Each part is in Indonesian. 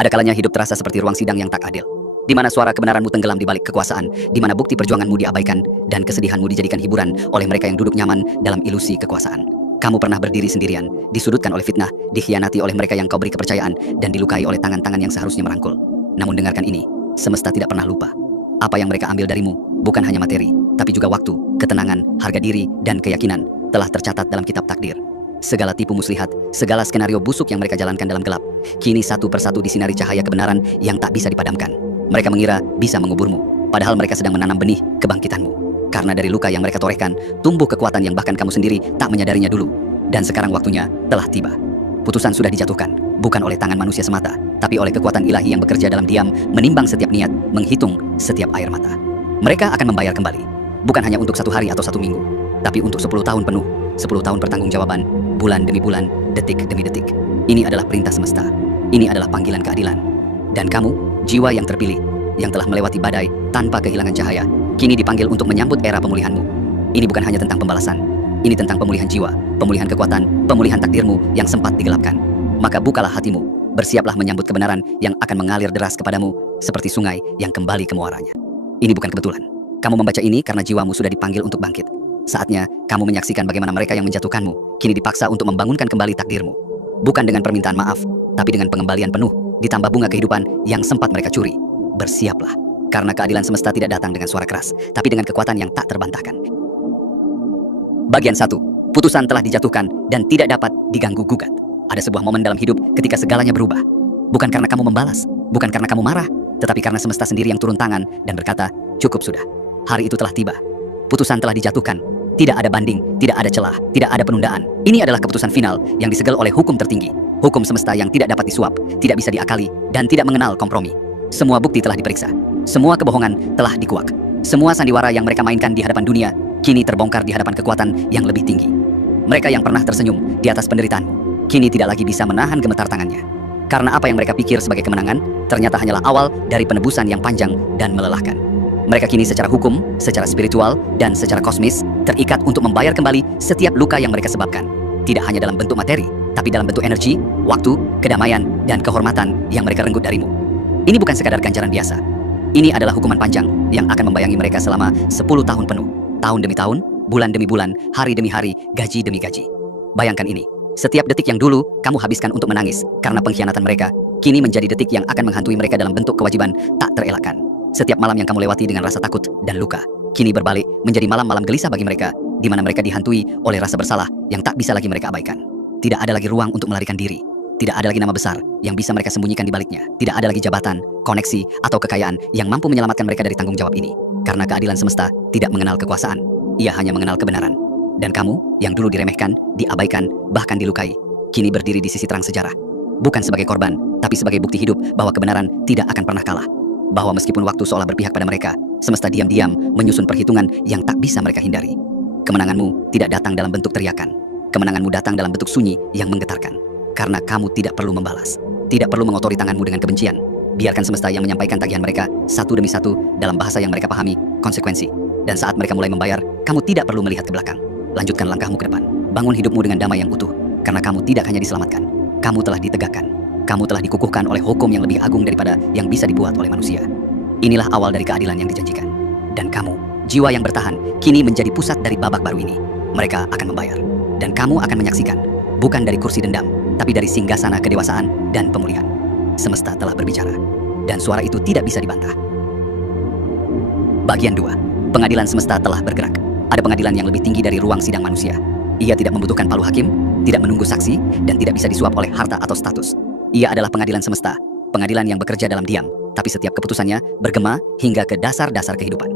Ada kalanya hidup terasa seperti ruang sidang yang tak adil, di mana suara kebenaranmu tenggelam di balik kekuasaan, di mana bukti perjuanganmu diabaikan, dan kesedihanmu dijadikan hiburan oleh mereka yang duduk nyaman dalam ilusi kekuasaan. Kamu pernah berdiri sendirian, disudutkan oleh fitnah, dikhianati oleh mereka yang kau beri kepercayaan, dan dilukai oleh tangan-tangan yang seharusnya merangkul. Namun dengarkan ini, semesta tidak pernah lupa. Apa yang mereka ambil darimu, bukan hanya materi, tapi juga waktu, ketenangan, harga diri, dan keyakinan, telah tercatat dalam kitab takdir. Segala tipu muslihat, segala skenario busuk yang mereka jalankan dalam gelap, kini satu persatu disinari cahaya kebenaran yang tak bisa dipadamkan. Mereka mengira bisa menguburmu, padahal mereka sedang menanam benih kebangkitanmu. Karena dari luka yang mereka torehkan, tumbuh kekuatan yang bahkan kamu sendiri tak menyadarinya dulu. Dan sekarang waktunya telah tiba. Putusan sudah dijatuhkan, bukan oleh tangan manusia semata, tapi oleh kekuatan ilahi yang bekerja dalam diam, menimbang setiap niat, menghitung setiap air mata. Mereka akan membayar kembali, bukan hanya untuk 1 hari atau 1 minggu, tapi untuk 10 tahun penuh, 10 tahun pertanggungjawaban, bulan demi bulan, detik demi detik. Ini adalah perintah semesta. Ini adalah panggilan keadilan. Dan kamu, jiwa yang terpilih, yang telah melewati badai tanpa kehilangan cahaya, kini dipanggil untuk menyambut era pemulihanmu. Ini bukan hanya tentang pembalasan. Ini tentang pemulihan jiwa, pemulihan kekuatan, pemulihan takdirmu yang sempat digelapkan. Maka bukalah hatimu, bersiaplah menyambut kebenaran yang akan mengalir deras kepadamu seperti sungai yang kembali ke muaranya. Ini bukan kebetulan. Kamu membaca ini karena jiwamu sudah dipanggil untuk bangkit. Saatnya kamu menyaksikan bagaimana mereka yang menjatuhkanmu kini dipaksa untuk membangunkan kembali takdirmu. Bukan dengan permintaan maaf, tapi dengan pengembalian penuh, ditambah bunga kehidupan yang sempat mereka curi. Bersiaplah, karena keadilan semesta tidak datang dengan suara keras, tapi dengan kekuatan yang tak terbantahkan. Bagian 1. Putusan telah dijatuhkan dan tidak dapat diganggu-gugat. Ada sebuah momen dalam hidup ketika segalanya berubah. Bukan karena kamu membalas, bukan karena kamu marah, tetapi karena semesta sendiri yang turun tangan dan berkata, cukup sudah. Hari itu telah tiba. Putusan telah dijatuhkan. Tidak ada banding, tidak ada celah, tidak ada penundaan. Ini adalah keputusan final yang disegel oleh hukum tertinggi. Hukum semesta yang tidak dapat disuap, tidak bisa diakali, dan tidak mengenal kompromi. Semua bukti telah diperiksa. Semua kebohongan telah dikuak. Semua sandiwara yang mereka mainkan di hadapan dunia, kini terbongkar di hadapan kekuatan yang lebih tinggi. Mereka yang pernah tersenyum di atas penderitaanmu, kini tidak lagi bisa menahan gemetar tangannya. Karena apa yang mereka pikir sebagai kemenangan, ternyata hanyalah awal dari penebusan yang panjang dan melelahkan. Mereka kini secara hukum, secara spiritual, dan secara kosmis terikat untuk membayar kembali setiap luka yang mereka sebabkan. Tidak hanya dalam bentuk materi, tapi dalam bentuk energi, waktu, kedamaian, dan kehormatan yang mereka renggut darimu. Ini bukan sekadar ganjaran biasa. Ini adalah hukuman panjang yang akan membayangi mereka selama 10 tahun penuh. Tahun demi tahun, bulan demi bulan, hari demi hari, gaji demi gaji. Bayangkan ini, setiap detik yang dulu kamu habiskan untuk menangis karena pengkhianatan mereka, kini menjadi detik yang akan menghantui mereka dalam bentuk kewajiban tak terelakkan. Setiap malam yang kamu lewati dengan rasa takut dan luka, kini berbalik menjadi malam-malam gelisah bagi mereka, di mana mereka dihantui oleh rasa bersalah yang tak bisa lagi mereka abaikan. Tidak ada lagi ruang untuk melarikan diri. Tidak ada lagi nama besar yang bisa mereka sembunyikan di baliknya. Tidak ada lagi jabatan, koneksi, atau kekayaan yang mampu menyelamatkan mereka dari tanggung jawab ini. Karena keadilan semesta tidak mengenal kekuasaan. Ia hanya mengenal kebenaran. Dan kamu, yang dulu diremehkan, diabaikan, bahkan dilukai, kini berdiri di sisi terang sejarah. Bukan sebagai korban, tapi sebagai bukti hidup bahwa kebenaran tidak akan pernah kalah. Bahwa meskipun waktu seolah berpihak pada mereka, semesta diam-diam menyusun perhitungan yang tak bisa mereka hindari. Kemenanganmu tidak datang dalam bentuk teriakan. Kemenanganmu datang dalam bentuk sunyi yang menggetarkan. Karena kamu tidak perlu membalas. Tidak perlu mengotori tanganmu dengan kebencian. Biarkan semesta yang menyampaikan tagihan mereka satu demi satu dalam bahasa yang mereka pahami, konsekuensi. Dan saat mereka mulai membayar, kamu tidak perlu melihat ke belakang. Lanjutkan langkahmu ke depan. Bangun hidupmu dengan damai yang utuh. Karena kamu tidak hanya diselamatkan. Kamu telah ditegakkan. Kamu telah dikukuhkan oleh hukum yang lebih agung daripada yang bisa dibuat oleh manusia. Inilah awal dari keadilan yang dijanjikan. Dan kamu, jiwa yang bertahan, kini menjadi pusat dari babak baru ini. Mereka akan membayar. Dan kamu akan menyaksikan, bukan dari kursi dendam, tapi dari singgasana kedewasaan dan pemulihan. Semesta telah berbicara. Dan suara itu tidak bisa dibantah. Bagian 2. Pengadilan semesta telah bergerak. Ada pengadilan yang lebih tinggi dari ruang sidang manusia. Ia tidak membutuhkan palu hakim, tidak menunggu saksi, dan tidak bisa disuap oleh harta atau status. Ia adalah pengadilan semesta, pengadilan yang bekerja dalam diam, tapi setiap keputusannya bergema hingga ke dasar-dasar kehidupan.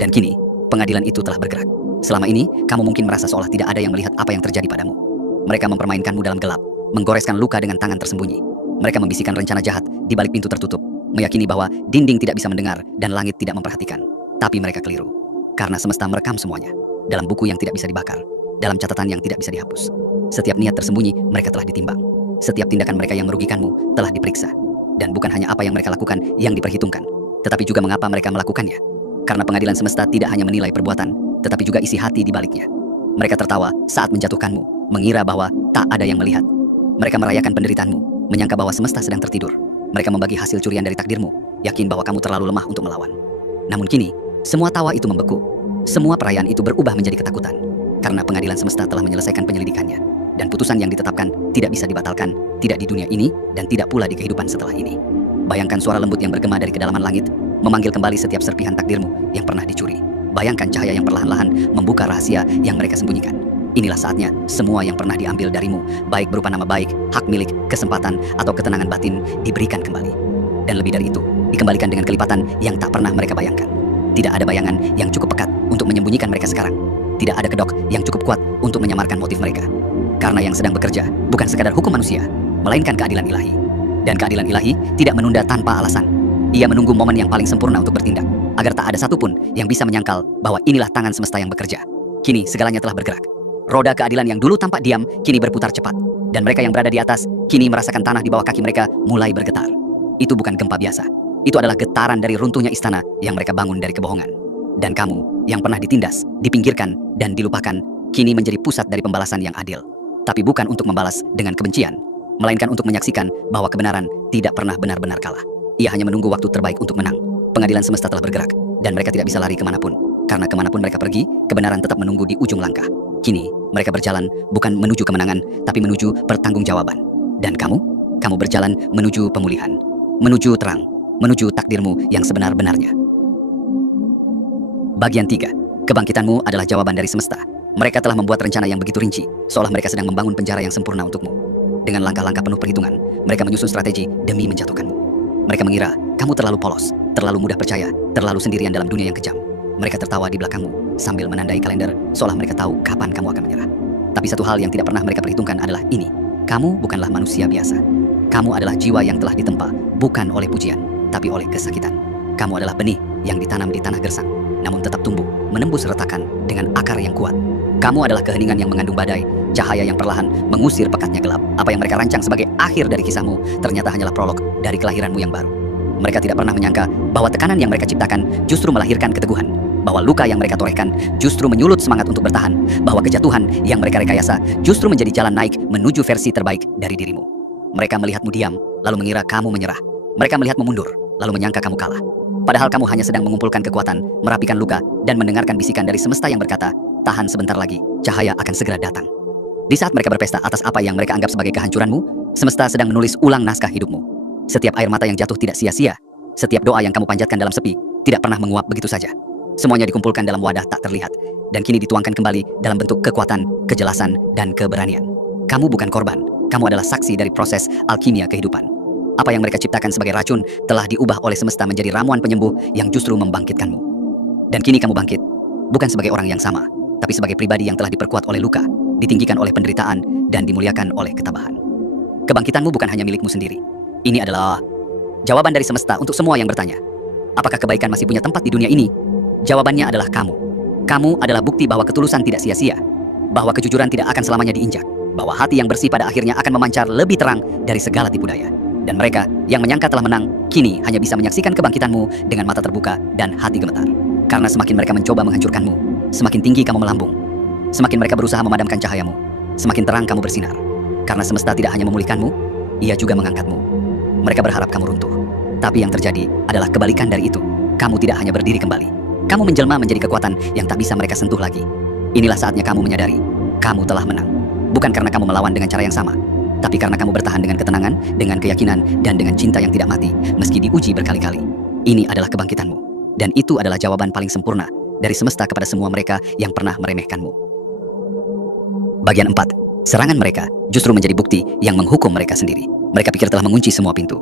Dan kini, pengadilan itu telah bergerak. Selama ini, kamu mungkin merasa seolah tidak ada yang melihat apa yang terjadi padamu. Mereka mempermainkanmu dalam gelap, menggoreskan luka dengan tangan tersembunyi. Mereka membisikkan rencana jahat di balik pintu tertutup, meyakini bahwa dinding tidak bisa mendengar dan langit tidak memperhatikan. Tapi mereka keliru. Karena semesta merekam semuanya, dalam buku yang tidak bisa dibakar, dalam catatan yang tidak bisa dihapus. Setiap niat tersembunyi, mereka telah ditimbang. Setiap tindakan mereka yang merugikanmu telah diperiksa. Dan bukan hanya apa yang mereka lakukan yang diperhitungkan, tetapi juga mengapa mereka melakukannya. Karena pengadilan semesta tidak hanya menilai perbuatan, tetapi juga isi hati di baliknya. Mereka tertawa saat menjatuhkanmu, mengira bahwa tak ada yang melihat. Mereka merayakan penderitaanmu, menyangka bahwa semesta sedang tertidur. Mereka membagi hasil curian dari takdirmu, yakin bahwa kamu terlalu lemah untuk melawan. Namun kini, semua tawa itu membeku. Semua perayaan itu berubah menjadi ketakutan. Karena pengadilan semesta telah menyelesaikan penyelidikannya. Dan putusan yang ditetapkan tidak bisa dibatalkan, tidak di dunia ini, dan tidak pula di kehidupan setelah ini. Bayangkan suara lembut yang bergema dari kedalaman langit, memanggil kembali setiap serpihan takdirmu yang pernah dicuri. Bayangkan cahaya yang perlahan-lahan membuka rahasia yang mereka sembunyikan. Inilah saatnya semua yang pernah diambil darimu, baik berupa nama baik, hak milik, kesempatan, atau ketenangan batin, diberikan kembali. Dan lebih dari itu, dikembalikan dengan kelipatan yang tak pernah mereka bayangkan. Tidak ada bayangan yang cukup pekat untuk menyembunyikan mereka sekarang. Tidak ada kedok yang cukup kuat untuk menyamarkan motif mereka. Karena yang sedang bekerja bukan sekadar hukum manusia, melainkan keadilan ilahi. Dan keadilan ilahi tidak menunda tanpa alasan. Ia menunggu momen yang paling sempurna untuk bertindak, agar tak ada satupun yang bisa menyangkal bahwa inilah tangan semesta yang bekerja. Kini segalanya telah bergerak. Roda keadilan yang dulu tampak diam, kini berputar cepat. Dan mereka yang berada di atas, kini merasakan tanah di bawah kaki mereka mulai bergetar. Itu bukan gempa biasa. Itu adalah getaran dari runtuhnya istana yang mereka bangun dari kebohongan. Dan kamu, yang pernah ditindas, dipinggirkan, dan dilupakan, kini menjadi pusat dari pembalasan yang adil. Tapi bukan untuk membalas dengan kebencian, melainkan untuk menyaksikan bahwa kebenaran tidak pernah benar-benar kalah. Ia hanya menunggu waktu terbaik untuk menang. Pengadilan semesta telah bergerak, dan mereka tidak bisa lari kemanapun. Karena kemanapun mereka pergi, kebenaran tetap menunggu di ujung langkah. Kini, mereka berjalan bukan menuju kemenangan, tapi menuju pertanggungjawaban. Dan kamu berjalan menuju pemulihan, menuju terang, menuju takdirmu yang sebenar-benarnya. Bagian 3. Kebangkitanmu adalah jawaban dari semesta. Mereka telah membuat rencana yang begitu rinci, seolah mereka sedang membangun penjara yang sempurna untukmu. Dengan langkah-langkah penuh perhitungan, mereka menyusun strategi demi menjatuhkanmu. Mereka mengira kamu terlalu polos, terlalu mudah percaya, terlalu sendirian dalam dunia yang kejam. Mereka tertawa di belakangmu sambil menandai kalender, seolah mereka tahu kapan kamu akan menyerah. Tapi satu hal yang tidak pernah mereka perhitungkan adalah ini. Kamu bukanlah manusia biasa. Kamu adalah jiwa yang telah ditempa, bukan oleh pujian, tapi oleh kesakitan. Kamu adalah benih yang ditanam di tanah gersang, namun tetap tumbuh, menembus retakan dengan akar yang kuat. Kamu adalah keheningan yang mengandung badai, cahaya yang perlahan mengusir pekatnya gelap. Apa yang mereka rancang sebagai akhir dari kisahmu ternyata hanyalah prolog dari kelahiranmu yang baru. Mereka tidak pernah menyangka bahwa tekanan yang mereka ciptakan justru melahirkan keteguhan, bahwa luka yang mereka torehkan justru menyulut semangat untuk bertahan, bahwa kejatuhan yang mereka rekayasa justru menjadi jalan naik menuju versi terbaik dari dirimu. Mereka melihatmu diam, lalu mengira kamu menyerah. Mereka melihatmu mundur, lalu menyangka kamu kalah. Padahal kamu hanya sedang mengumpulkan kekuatan, merapikan luka, dan mendengarkan bisikan dari semesta yang berkata, tahan sebentar lagi, cahaya akan segera datang. Di saat mereka berpesta atas apa yang mereka anggap sebagai kehancuranmu, semesta sedang menulis ulang naskah hidupmu. Setiap air mata yang jatuh tidak sia-sia. Setiap doa yang kamu panjatkan dalam sepi tidak pernah menguap begitu saja. Semuanya dikumpulkan dalam wadah tak terlihat, dan kini dituangkan kembali dalam bentuk kekuatan, kejelasan, dan keberanian. Kamu bukan korban, kamu adalah saksi dari proses alkimia kehidupan. Apa yang mereka ciptakan sebagai racun telah diubah oleh semesta menjadi ramuan penyembuh yang justru membangkitkanmu. Dan kini kamu bangkit, bukan sebagai orang yang sama, tapi sebagai pribadi yang telah diperkuat oleh luka, ditinggikan oleh penderitaan, dan dimuliakan oleh ketabahan. Kebangkitanmu bukan hanya milikmu sendiri. Ini adalah jawaban dari semesta untuk semua yang bertanya, apakah kebaikan masih punya tempat di dunia ini? Jawabannya adalah kamu. Kamu adalah bukti bahwa ketulusan tidak sia-sia, bahwa kejujuran tidak akan selamanya diinjak, bahwa hati yang bersih pada akhirnya akan memancar lebih terang dari segala tipu daya. Dan mereka yang menyangka telah menang, kini hanya bisa menyaksikan kebangkitanmu dengan mata terbuka dan hati gemetar. Karena semakin mereka mencoba menghancurkanmu, semakin tinggi kamu melambung. Semakin mereka berusaha memadamkan cahayamu, semakin terang kamu bersinar. Karena semesta tidak hanya memulihkanmu, ia juga mengangkatmu. Mereka berharap kamu runtuh. Tapi yang terjadi adalah kebalikan dari itu. Kamu tidak hanya berdiri kembali. Kamu menjelma menjadi kekuatan yang tak bisa mereka sentuh lagi. Inilah saatnya kamu menyadari, kamu telah menang. Bukan karena kamu melawan dengan cara yang sama, tapi karena kamu bertahan dengan ketenangan, dengan keyakinan, dan dengan cinta yang tidak mati, meski diuji berkali-kali. Ini adalah kebangkitanmu. Dan itu adalah jawaban paling sempurna dari semesta kepada semua mereka yang pernah meremehkanmu. Bagian 4. Serangan mereka justru menjadi bukti yang menghukum mereka sendiri. Mereka pikir telah mengunci semua pintu.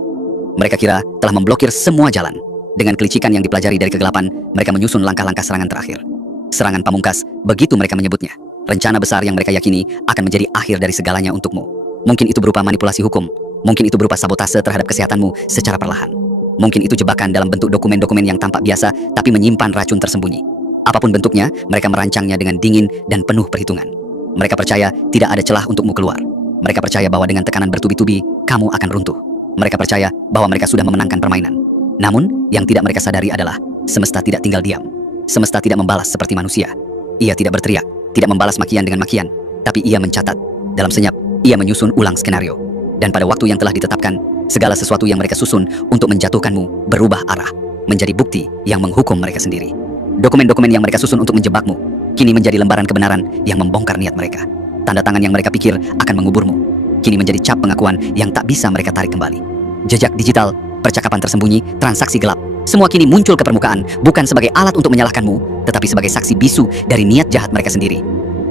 Mereka kira telah memblokir semua jalan. Dengan kelicikan yang dipelajari dari kegelapan, mereka menyusun langkah-langkah serangan terakhir. Serangan pamungkas, begitu mereka menyebutnya. Rencana besar yang mereka yakini akan menjadi akhir dari segalanya untukmu. Mungkin itu berupa manipulasi hukum. Mungkin itu berupa sabotase terhadap kesehatanmu secara perlahan. Mungkin itu jebakan dalam bentuk dokumen-dokumen yang tampak biasa, tapi menyimpan racun tersembunyi. Apapun bentuknya, mereka merancangnya dengan dingin dan penuh perhitungan. Mereka percaya tidak ada celah untukmu keluar. Mereka percaya bahwa dengan tekanan bertubi-tubi, kamu akan runtuh. Mereka percaya bahwa mereka sudah memenangkan permainan. Namun, yang tidak mereka sadari adalah semesta tidak tinggal diam. Semesta tidak membalas seperti manusia. Ia tidak berteriak, tidak membalas makian dengan makian, tapi ia mencatat. Dalam senyap, ia menyusun ulang skenario. Dan pada waktu yang telah ditetapkan, Segala sesuatu yang mereka susun untuk menjatuhkanmu berubah arah, menjadi bukti yang menghukum mereka sendiri. Dokumen-dokumen yang mereka susun untuk menjebakmu, kini menjadi lembaran kebenaran yang membongkar niat mereka. Tanda tangan yang mereka pikir akan menguburmu, kini menjadi cap pengakuan yang tak bisa mereka tarik kembali. Jejak digital, percakapan tersembunyi, transaksi gelap, semua kini muncul ke permukaan bukan sebagai alat untuk menyalahkanmu, tetapi sebagai saksi bisu dari niat jahat mereka sendiri.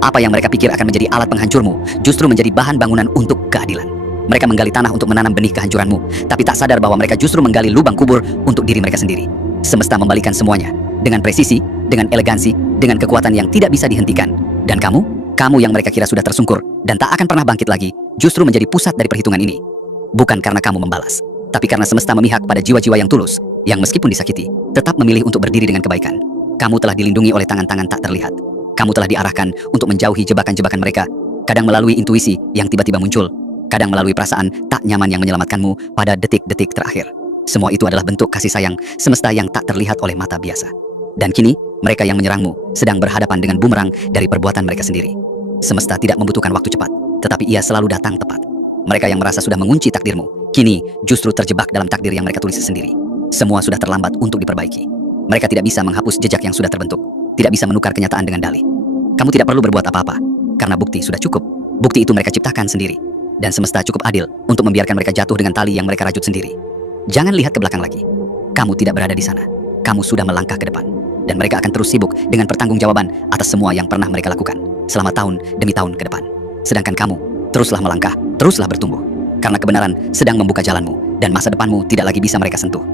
Apa yang mereka pikir akan menjadi alat penghancurmu, justru menjadi bahan bangunan untuk keadilan. Mereka menggali tanah untuk menanam benih kehancuranmu, tapi tak sadar bahwa mereka justru menggali lubang kubur untuk diri mereka sendiri. Semesta membalikan semuanya, dengan presisi, dengan elegansi, dengan kekuatan yang tidak bisa dihentikan. Dan kamu yang mereka kira sudah tersungkur dan tak akan pernah bangkit lagi, justru menjadi pusat dari perhitungan ini. Bukan karena kamu membalas, tapi karena semesta memihak pada jiwa-jiwa yang tulus, yang meskipun disakiti, tetap memilih untuk berdiri dengan kebaikan. Kamu telah dilindungi oleh tangan-tangan tak terlihat. Kamu telah diarahkan untuk menjauhi jebakan-jebakan mereka, kadang melalui intuisi yang tiba-tiba muncul, kadang melalui perasaan tak nyaman yang menyelamatkanmu pada detik-detik terakhir. Semua itu adalah bentuk kasih sayang semesta yang tak terlihat oleh mata biasa. Dan kini, mereka yang menyerangmu sedang berhadapan dengan bumerang dari perbuatan mereka sendiri. Semesta tidak membutuhkan waktu cepat, tetapi ia selalu datang tepat. Mereka yang merasa sudah mengunci takdirmu, kini justru terjebak dalam takdir yang mereka tulis sendiri. Semua sudah terlambat untuk diperbaiki. Mereka tidak bisa menghapus jejak yang sudah terbentuk, tidak bisa menukar kenyataan dengan dalih. Kamu tidak perlu berbuat apa-apa, karena bukti sudah cukup. Bukti itu mereka ciptakan sendiri. Dan semesta cukup adil untuk membiarkan mereka jatuh dengan tali yang mereka rajut sendiri. Jangan lihat ke belakang lagi. Kamu tidak berada di sana. Kamu sudah melangkah ke depan. Dan mereka akan terus sibuk dengan pertanggungjawaban atas semua yang pernah mereka lakukan selama tahun demi tahun ke depan. Sedangkan kamu, teruslah melangkah, teruslah bertumbuh. Karena kebenaran sedang membuka jalanmu, dan masa depanmu tidak lagi bisa mereka sentuh.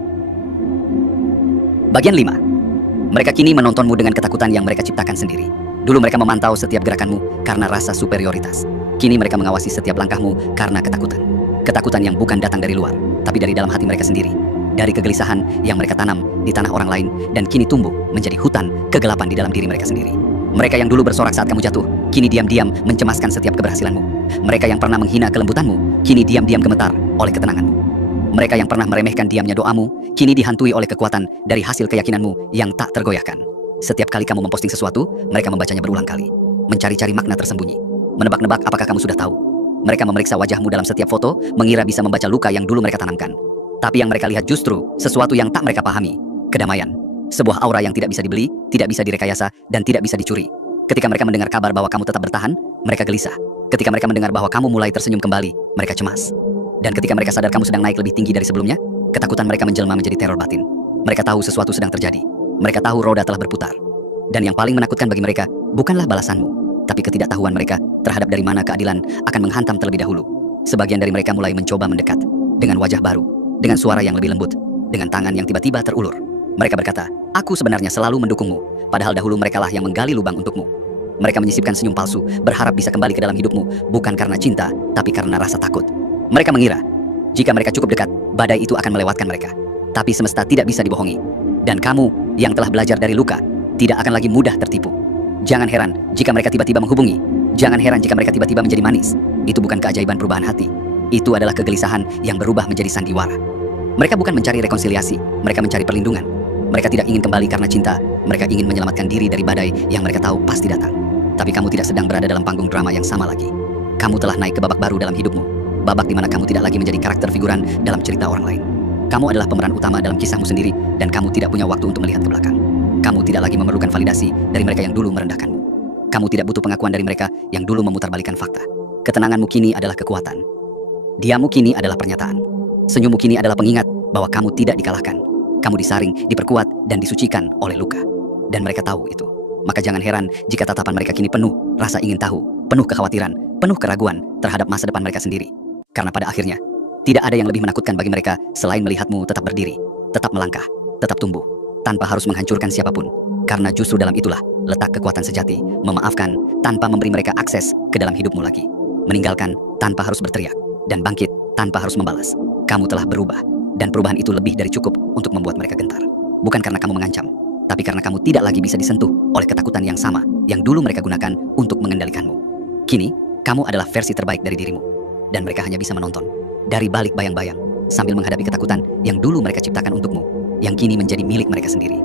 Bagian 5. Mereka kini menontonmu dengan ketakutan yang mereka ciptakan sendiri. Dulu mereka memantau setiap gerakanmu karena rasa superioritas. Kini mereka mengawasi setiap langkahmu karena ketakutan. Ketakutan yang bukan datang dari luar, tapi dari dalam hati mereka sendiri. Dari kegelisahan yang mereka tanam di tanah orang lain dan kini tumbuh menjadi hutan kegelapan di dalam diri mereka sendiri. Mereka yang dulu bersorak saat kamu jatuh, kini diam-diam mencemaskan setiap keberhasilanmu. Mereka yang pernah menghina kelembutanmu, kini diam-diam gemetar oleh ketenanganmu. Mereka yang pernah meremehkan diamnya doamu, kini dihantui oleh kekuatan dari hasil keyakinanmu yang tak tergoyahkan. Setiap kali kamu memposting sesuatu, mereka membacanya berulang kali, mencari-cari makna tersembunyi, menebak-nebak apakah kamu sudah tahu. Mereka memeriksa wajahmu dalam setiap foto, mengira bisa membaca luka yang dulu mereka tanamkan. Tapi yang mereka lihat justru sesuatu yang tak mereka pahami, kedamaian. Sebuah aura yang tidak bisa dibeli, tidak bisa direkayasa, dan tidak bisa dicuri. Ketika mereka mendengar kabar bahwa kamu tetap bertahan, mereka gelisah. Ketika mereka mendengar bahwa kamu mulai tersenyum kembali, mereka cemas. Dan ketika mereka sadar kamu sedang naik lebih tinggi dari sebelumnya, ketakutan mereka menjelma menjadi teror batin. Mereka tahu sesuatu sedang terjadi. Mereka tahu roda telah berputar. Dan yang paling menakutkan bagi mereka bukanlah balasanmu, tapi ketidaktahuan mereka terhadap dari mana keadilan akan menghantam terlebih dahulu. Sebagian dari mereka mulai mencoba mendekat, dengan wajah baru, dengan suara yang lebih lembut, dengan tangan yang tiba-tiba terulur. Mereka berkata, "Aku sebenarnya selalu mendukungmu," padahal dahulu merekalah yang menggali lubang untukmu. Mereka menyisipkan senyum palsu, berharap bisa kembali ke dalam hidupmu, bukan karena cinta, tapi karena rasa takut. Mereka mengira, jika mereka cukup dekat, badai itu akan melewatkan mereka. Tapi semesta tidak bisa dibohongi. Dan kamu, yang telah belajar dari luka, tidak akan lagi mudah tertipu. Jangan heran jika mereka tiba-tiba menghubungi. Jangan heran jika mereka tiba-tiba menjadi manis. Itu bukan keajaiban perubahan hati. Itu adalah kegelisahan yang berubah menjadi sandiwara. Mereka bukan mencari rekonsiliasi, mereka mencari perlindungan. Mereka tidak ingin kembali karena cinta, mereka ingin menyelamatkan diri dari badai yang mereka tahu pasti datang. Tapi kamu tidak sedang berada dalam panggung drama yang sama lagi. Kamu telah naik ke babak baru dalam hidupmu. Babak di mana kamu tidak lagi menjadi karakter figuran dalam cerita orang lain. Kamu adalah pemeran utama dalam kisahmu sendiri, dan kamu tidak punya waktu untuk melihat ke belakang. Kamu tidak lagi memerlukan validasi dari mereka yang dulu merendahkanmu. Kamu tidak butuh pengakuan dari mereka yang dulu memutarbalikkan fakta. Ketenanganmu kini adalah kekuatan. Diammu kini adalah pernyataan. Senyummu kini adalah pengingat bahwa kamu tidak dikalahkan. Kamu disaring, diperkuat, dan disucikan oleh luka. Dan mereka tahu itu. Maka jangan heran jika tatapan mereka kini penuh rasa ingin tahu, penuh kekhawatiran, penuh keraguan terhadap masa depan mereka sendiri. Karena pada akhirnya, tidak ada yang lebih menakutkan bagi mereka selain melihatmu tetap berdiri, tetap melangkah, tetap tumbuh, tanpa harus menghancurkan siapapun. Karena justru dalam itulah letak kekuatan sejati, memaafkan tanpa memberi mereka akses ke dalam hidupmu lagi. Meninggalkan tanpa harus berteriak, dan bangkit tanpa harus membalas. Kamu telah berubah, dan perubahan itu lebih dari cukup untuk membuat mereka gentar. Bukan karena kamu mengancam, tapi karena kamu tidak lagi bisa disentuh oleh ketakutan yang sama yang dulu mereka gunakan untuk mengendalikanmu. Kini, kamu adalah versi terbaik dari dirimu, dan mereka hanya bisa menonton dari balik bayang-bayang sambil menghadapi ketakutan yang dulu mereka ciptakan untukmu, yang kini menjadi milik mereka sendiri.